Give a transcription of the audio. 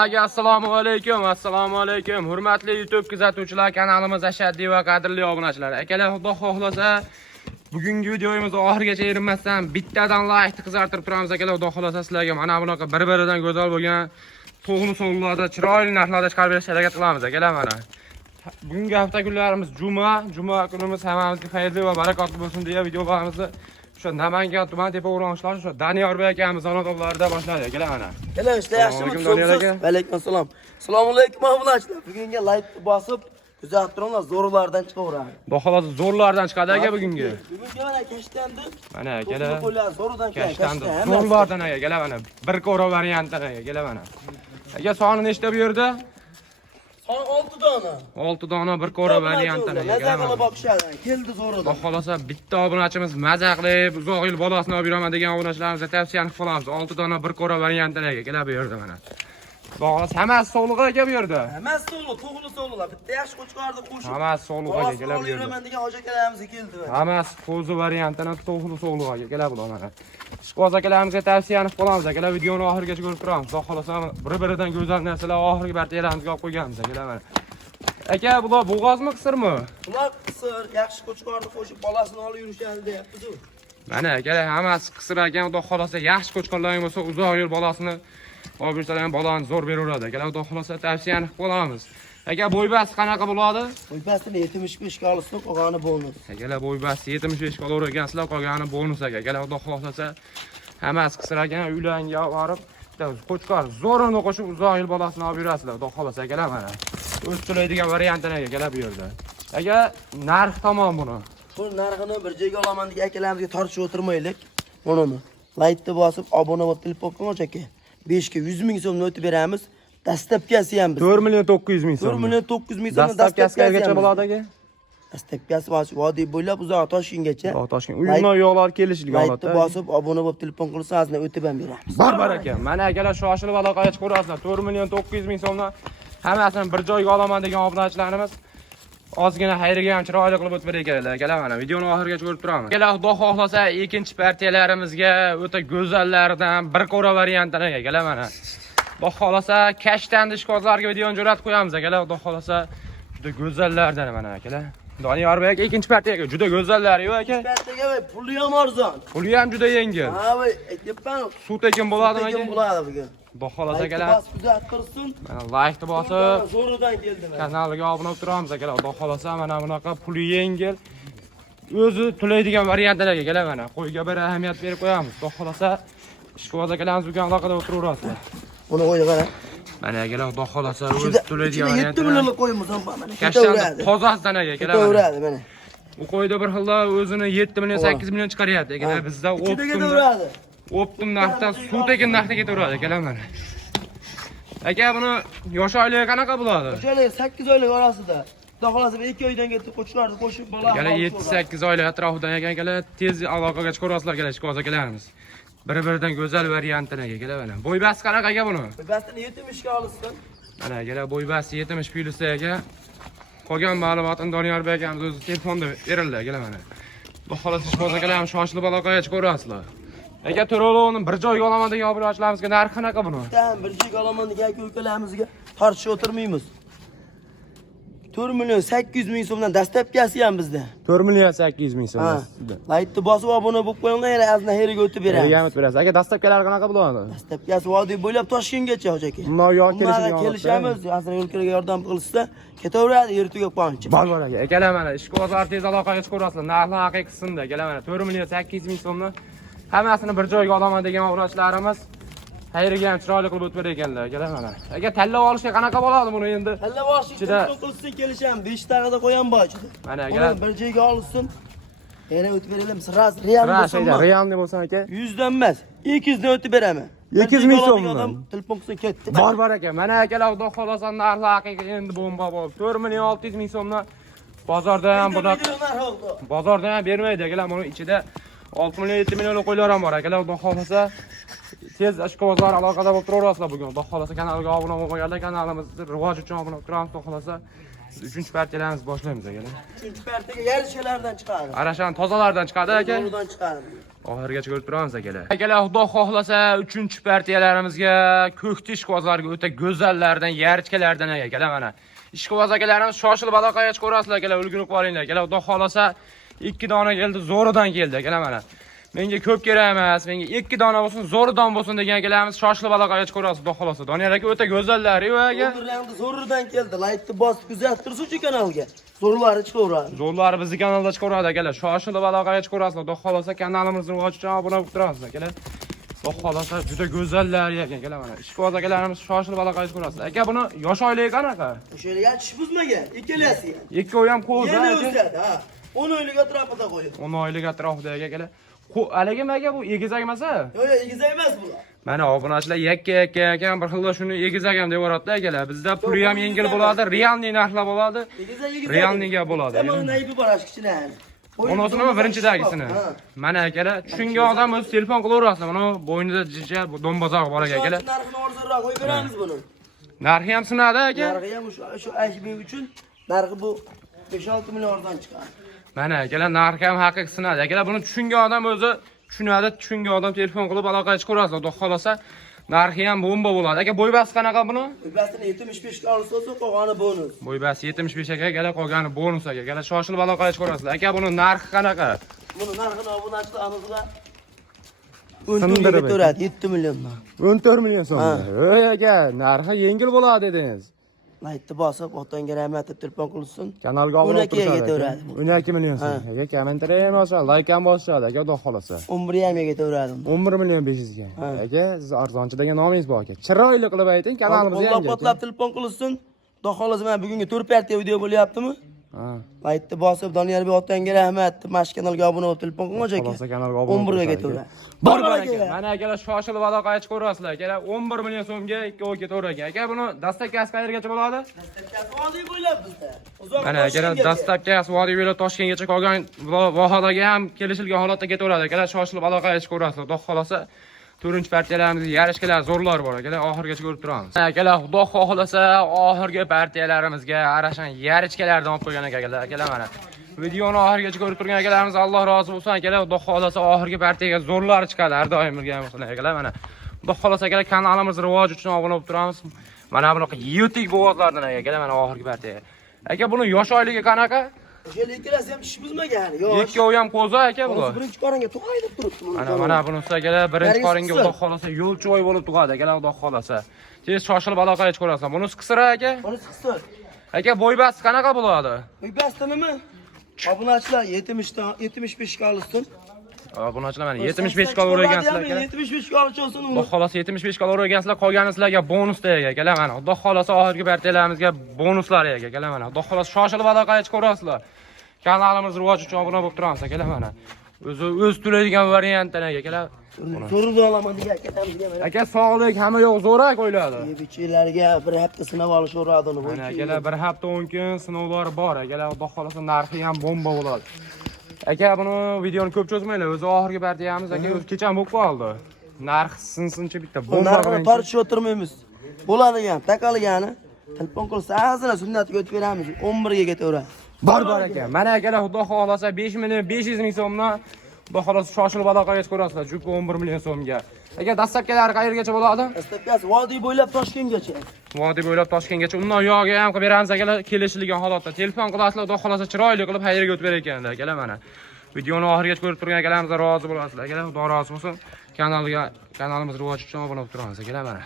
Assalomu alaykum. Hurmatli YouTube kuzatuvchilar, kanalimiz ashaddiy va qadrli obunachilar. Akalar, xudo xohlasa, bugungi videomizni oxirigacha erinmasdan bittadan like qizartirib turamiz akalar. Xudo xohlasa sizlarga mana bunaqa bir-biridan go'zal bo'lgan to'g'ri so'llarda, chiroyli narxlarda chiqarib berishga harakat qilamiz akalar mana. Bugungi hafta kunlarimiz juma kunimiz hammamizga xayrli va barakotli bo'lsin deya videolarimizni şu Namangan tuman tepa o'rg'onchilar şu Daniyorbek akamiz xonadonlarida boshladi akalar mana. Kelar, ishlar yaxshimi? Alaykum assalom. Assalomu alaykum obunachilar. Bugungi like bosib, kuzatib turinglar, zo'rlardan chiqaveradi. Xudo xohlasa zo'rlardan chiqadi aka bugungi. Bugungi mana kashtandir. Mana akalar. Zo'rdan kashtandir. Zo'rlardan akalar mana. Bir ko'ra variantdan akalar mana. Aka soni nechta bu yerda? Son 6 dona. 6 dona bir ko'ra variantdan akalar. Mazaqli boqishadi. Keldi zo'rdan. Xudo xohlasa bitta obunachimiz mazaqli, uzoq yil bolasini olib yuraman degan obunachilarimizga tavsiyani qilamiz. 6 dona bir ko'ra variantdan akalar bu yerda mana. Xudo xohlasa hammasi sog'liq aka bu yerda. Hammasi sog'liq, to'g'ri sog'liqlar. Bitta yaxshi qo'chqorni qo'shib. Hammasi sog'liq aka bu yerda. Yuraman degan hoji akalarimiz keldi. Hammasi qo'zi variantdan to'g'ri sog'liq akalar bular mana. Ishqo'z akalarimizga tavsiyani qilamiz akalar. Videoni oxirigacha ko'rib turamiz. Xudo xohlasa bir-biridan go'zal narsalar oxirgi partiyalamizga olib qo'yganmiz akalar mana. Aka, bular bo'g'ozmi, qisirmi? Bular qisir, yaxshi qo'chqorni qo'shib bolasini olib yurishadi deyapti-ku. Mana akalar, hammasi qisir ekan. Xudo xohlasa yaxshi qo'chqorlaring bo'lsa, uzoq yil bolasini olib yursalar ham bolani zo'r beraveradi. Akalar, xudo xohlasa tavsiyani qilamiz. Aka, bo'ybasi qanaqa bo'ladi? Bo'ybasini 75 ga olsin, qolgani bonus. Akalar, bo'ybasi 75 ga olaver ekansizlar, qolgani bonus aka. Akalar, xudo xohlasa hammasi qisir ekan, uylarga borib qo'chqor zo'rini qo'shib uzoq yil bolasini olib yurasizlar. Xudo xohlasa akalar mana. O'z to'laydigan variantdan akalar bu yerda. Aka, narx tomon buni. Bu narxini bir joyga olaman degan akalarimizga tortishib o'tirmaylik. Bunimi like bosib, obuna bo'lib telefon qiling aka. 5 ga 100 ming so'mni o'tib beramiz. Dastlabkasi ham biz 4 million 900 ming so'm. 4 million 900 ming so'm dastlabkasigacha bo'ladi aka. Dastlabkasi bosib, vodiy bo'ylab uzoq Toshkentgacha. Toshkent. Uyma yo'qlar kelishlik holatda. Like bosib, obuna bo'lib telefon qilsa, azna o'tib ham beramiz. Barbar aka. Mana akalar shoshilib aloqaga chiqaverasizlar. 4 million 900 ming so'mdan hammasini bir joyga olaman degan obunachilarimiz ozgina xayriga ham chiroyli qilib o'tib berayliklar akalar mana. Videoni oxirigacha ko'rib turamiz. Akalar, xudo xohlasa ikkinchi partiyalarimizga o'ta go'zallardan bir ko'ra variantdan akalar mana. Xudo xohlasa kashtan ishqozlarga videoni jo'natib qo'yamiz akalar. Xudo xohlasa juda go'zallardan mana akalar. Doniyorbek aka ikkinchi partiyaga juda go'zallar yo'q aka. Partiyaga puli ham arzon. Puli ham juda yengil. Ha, voy, aytibman. Suv tekin bo'ladimi aka? Tekin bo'ladi bugun. Xudo xohlasa akalar. Mana like bosib, zo'ridan keldim. kanalga obuna bo'lib turamiz akalar. Xudo xohlasa mana bunaqa puli yengil, o'zi to'laydigan variantlar akalar mana. Qo'yga bir ahamiyat berib qo'yamiz. Xudo xohlasa ishqo'z akalarimiz bugun aloqada o'tiraverasizlar. Buni qo'yga qara. Mana akalar, xudo xohlasa o'zi to'laydigan variantlar. 7 millionlik qo'yimiz ham mana. Kashtan tozasidan akalar. Ketaveradi mana. U qo'yda bir xilda o'zini 7 million 8 million chiqaryapti akalar. Bizda optim narxdan suv tekin narxga ketaveradi akalar mana. Aka, buni yosh oyligi qanaqa bo'ladi? Yosh oyligi 8 oylik orasida. Xudo xohlasa 2 oydan ketib qo'chqorni qo'shib bola. Akalar 7-8 oylik atrofidan akalar tez aloqaga chiqaverasizlar akalar, ishqoz akalarimiz. Bir-biridan go'zal variantdan akalar mana. Bo'ybasi qanaqa aka buni? Bo'ybasini 70 ga olsin. Mana akalar, bo'ybasi 70 plyus aka. Qolgan ma'lumotni Doniyorbek akamiz o'zi telefonda berildi akalar mana. Xudo xohlasa ishqoz akalarimiz shoshilib aloqaga chiqaverasizlar. Aka, to'lovni bir joyga olaman degan obunachilarimizga narxi qanaqa buni? Bir joyga olaman degan ukalarimizga tortishib o'tirmaymiz. 4 million 800 ming so'mdan dastlabkasi ham bizda. 4 million 800 ming so'm sizda. Like bosib obuna bo'lib qo'yinglar, yana azna heriga o'tib beramiz. Yig'amit berasiz. Aka, dastlabkilar qanaqa bo'ladi? Dastlabkasi vodiy bo'ylab Toshkentgacha hoji aka. Kelishamiz, azna yo'lkirga yordam qilsa, ketaveradi ertaga qonchi. Bor aka. Akalar mana ishqozlar tez aloqaga chiqaverasizlar. Narxi haqiqiysizda. Akalar mana 4 million 800 ming so'mni hammasini bir joyga olaman degan obunachilarimiz xayriga ham chiroyli qilib o'tib ekanlar akalar mana. Aka, tanlab olishga qanaqa bo'ladi buni endi? Tanlab olish uchun qilsin kelishamiz. 5 tag'ida qo'yam bor ichida. Mana akalar bir joyga olsin. Yana o'tib beramiz. Real bo'lsin. Realni bo'lsin aka. 100 dan emas, 200 dan o'tib beraman. 200 ming so'mmi? Telefon qilsin ketdi. Bor aka. Mana akalar, xudo xohlasa narxi haqiqiy endi bomba bo'lib. 4 million 600 ming so'mdan bozorda ham bunaqa bozorda ham bermaydi akalar. Buni ichida 6 million 7 million qo'ylar ham bor akalar. Xudo xohlasa tez ishqibozlar aloqada bo'lib turaverasizlar bugun. Xudo xohlasa kanalga obuna bo'lmaganlar, kanalimizni rivoj uchun obuna bo'lib turamiz. Xudo xohlasa Uchinchi partiyalarimiz boshlaymiz aka. Üçüncü partiyaga yarışlardan chiqadi. Arashan tozalardan chiqadi aka. Oradan chiqadi. Oxirigacha ko'rib turamiz akalar. Akalar, Xudo xohlasa 3-partiyalarimizga ko'kti ishqibozlarga o'ta go'zallardan, yarchkalardan akalar mana. Ishqiboz akalarimiz shoshilib aloqaga chiqaverasizlar akalar, ulgurib qolinglar. Akalar, Xudo xohlasa 2 dona keldi, zo'ridan keldi akalar mana. Menga ko'p kerak emas, menga 2 dona bo'lsin, zo'ridan bo'lsin degan akalarimiz shoshilib aloqaga chiqaverasiz, Xudo xohlasa. Doniyor aka o'ta go'zallar, aka. Zo'rlarni zo'ridan keldi. Like'ni bosib kuzatib tursin kanalga. Zo'rlari chiqaveradi. Zo'rlari bizning kanalda chiqaveradi akalar. Shoshilib aloqaga chiqaverasizlar. Xudo xohlasa kanalimizni rivoj uchun obuna bo'lib turasiz akalar. Xudo xohlasa juda go'zallar ekan akalar mana. Ishqiboz akalarimiz shoshilib aloqaga chiqaverasiz. Aka, buni yosh oyligi qanaqa? O'shaga tish buzmagan, ikkalasi ham. Ikkovi ham qo'z Yana aka. o'zadi, ha. 10 oylik atrofida qo'yib. 10 oylik atrofida akalar. Haligi aka bu egizak emas-a? Yo'q, egizak emas bular. Mana obunachilar yakka ekan, bir xilda shuni egizak ham deb yuboradi akalar. Bizda puli ham yengil bo'ladi, realniy narxlar bo'ladi. Realniyga bo'ladi. Mana naybi bor kichkina. Onasini birinchidagisini. Mana akalar, tushungan odam o'zi telefon qilaverasizlar. Mana bo'ynida jicha, do'mbozog' bor akalar. Narxini arzonroq qo'yib beramiz buni. Narxi ham sinadi aka. Narxi ham shu ashbing uchun narxi bu 5-6 milliondan chiqadi. Mana akalar, narxi ham haqiqiy sinadi. Akalar, buni tushungan odam o'zi tushunadi, tushungan odam telefon qilib aloqaga chiqaverasiz. Xudo xolasa narxi ham bomba bo'ladi. Aka, bo'ybasi qanaqa buni? Bo'ybasini 75 ga olsa, qolgani bonus. Bo'ybasi 75 aka, akalar, qolgani bonus aka. Akalar, shoshilib aloqaga chiqaverasizlar. Aka, buni narxi qanaqa? Buni narxini obunachilar anig'ida 7 milliondan. 14 million so'm. Ey aka, narxi yengil bo'ladi dedingiz. Laytni bosib, otangga rahmat deb telefon qilsin. Kanalga obuna bo'lib 12 million so'm. Aka, kommentariy ham yozadi, like ham bosishadi, aka, Xudo xolasa. 11 ga ketaveradi. 11 million 500 ga. Aka, siz arzonchi degan nomingiz bor aka. Chiroyli qilib ayting, kanalimizga yangi. Qo'llab telefon qilsin. Xudo xolasa, mana bugungi 4 partiya video bo'lyaptimi? Laytni bosib, Doniyorbek otangga rahmat deb mana kanalga obuna bo'lib telefon qilmoq aka. Xolasa kanalga obuna 11 ga ketaveradi. Bor aka. Mana akalar, shoshilib aloqaga chiqaverasizlar. Akalar, 11 million so'mga 2 ketaverar ekan. Aka, buni dastlabkasi qayergacha bo'ladi? Dastlabkasi vodiy bo'ylab bizda. Mana akalar, dastlabkasi vodiy bo'ylab Toshkentgacha qolgan vohadaga ham kelishilgan holatda ketaveradi. Akalar, shoshilib aloqaga chiqaverasizlar. Xudo xolasa 4-partiyalarimizga yarishkalar zo'rlar bor akalar, oxirigacha ko'rib turamiz. Akalar, Xudo xohlasa oxirgi partiyalarimizga arashan yarishkalardan olib qo'ygan akalar. Akalar, mana videoni oxirigacha ko'rib turgan akalarimiz Alloh rozi bo'lsin akalar. Xudo xohlasa oxirgi partiyaga zo'rlar chiqadi, har doim bilgan bo'lsin akalar. Mana Xudo xohlasa akalar, kanalimiz rivoji uchun obuna bo'lib turamiz. Mana bunaqa yutik bo'g'ozlardan akalar, mana oxirgi partiyaga. Aka, buni yosh oyligi qanaqa? O'sha ikkalasi ham tish buzmagan, yo'q. Ikkovi ham qo'zi aka bu. Birinchi qoringa to'qayib turibdi buni. Mana bunisi akalar, birinchi qoringa Xudo xolasa yo'lchivoy bo'lib tug'adi akalar, Xudo xolasa. Tez shoshilib aloqaga chiqaverasizlar. Bunisi qisira aka? Bunisi qisir. Aka, bo'ybasi qanaqa bo'ladi? Bo'ybasi nima? Obunachilar 75 ga olsin. Obunachilar mana 75 ga o'ragansizlar akalar. 75 ga olsin uni. Xudo xolasa 75 ga o'ragansizlar, qolgani sizlarga bonusda akalar mana. Xudo xolasa oxirgi partiyalarimizga bonuslar akalar mana. Xudo xolasa shoshilib aloqaga chiqaverasizlar. Kanalimiz rivoji uchun obuna bo'lib turamiz akalar mana. O'z to'laydigan variantdan akalar. Zo'rni olaman degan akatamizga mana. Aka, sog'lik hamma yo'q zo'rak o'yladi. Yebichilarga bir hafta sinab olishaveradi uni. Mana akalar, bir hafta 10 kun sinovlari bor akalar. Xudo xolasa narxi ham bomba bo'ladi. Aka, buni videoni ko'p cho'zmaylar. O'zi oxirgi partiyamiz aka o'zi kecham bo'lib qoldi. Narx sinsincha bitta bomba bilan tortishib o'tirmaymiz. Bo'ladigan, taqalgani telefon qilsa, azina sunnatga o'tib beramiz. 11 ga ketaveradi. Bor aka. Mana akalar, Xudo xolasa 5 million 500 ming so'mni Xudo xolasa shoshilib aloqaga chiqaverasizlar. Jup 11 million so'mga. Aka, dastlabkilari qayergacha bo'ladi? Dastlabkasi vodiy bo'ylab Toshkentgacha. Vodiy bo'ylab Toshkentgacha. Undan yog'iga ham qilib beramiz akalar, kelishilgan holatda. Telefon qilasizlar, Xudo xolasa chiroyli qilib xayrga o'tib berar ekanlar akalar mana. Videoni oxirigacha ko'rib turgan akalarimizga rozi bo'lasizlar. Akalar, Xudo rozi bo'lsin. Kanalimiz rivoji uchun obuna bo'lib turamiz akalar mana.